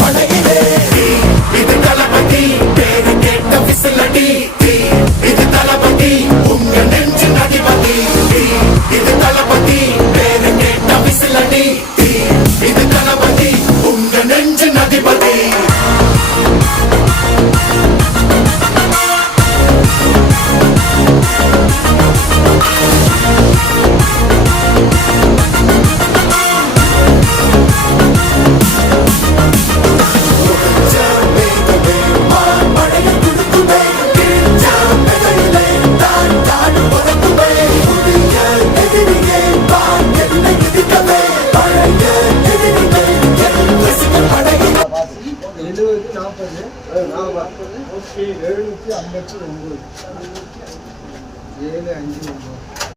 படையிலே இது தளபதி பேரு கேட்ட விசிலடி இது தளபதி உங்க நெஞ்சு அதிபதி இது தளபதி பேரு கேட்ட விசிலடி இது தளபதி உங்க நெஞ்சு அதிபதி ஓகே 759 759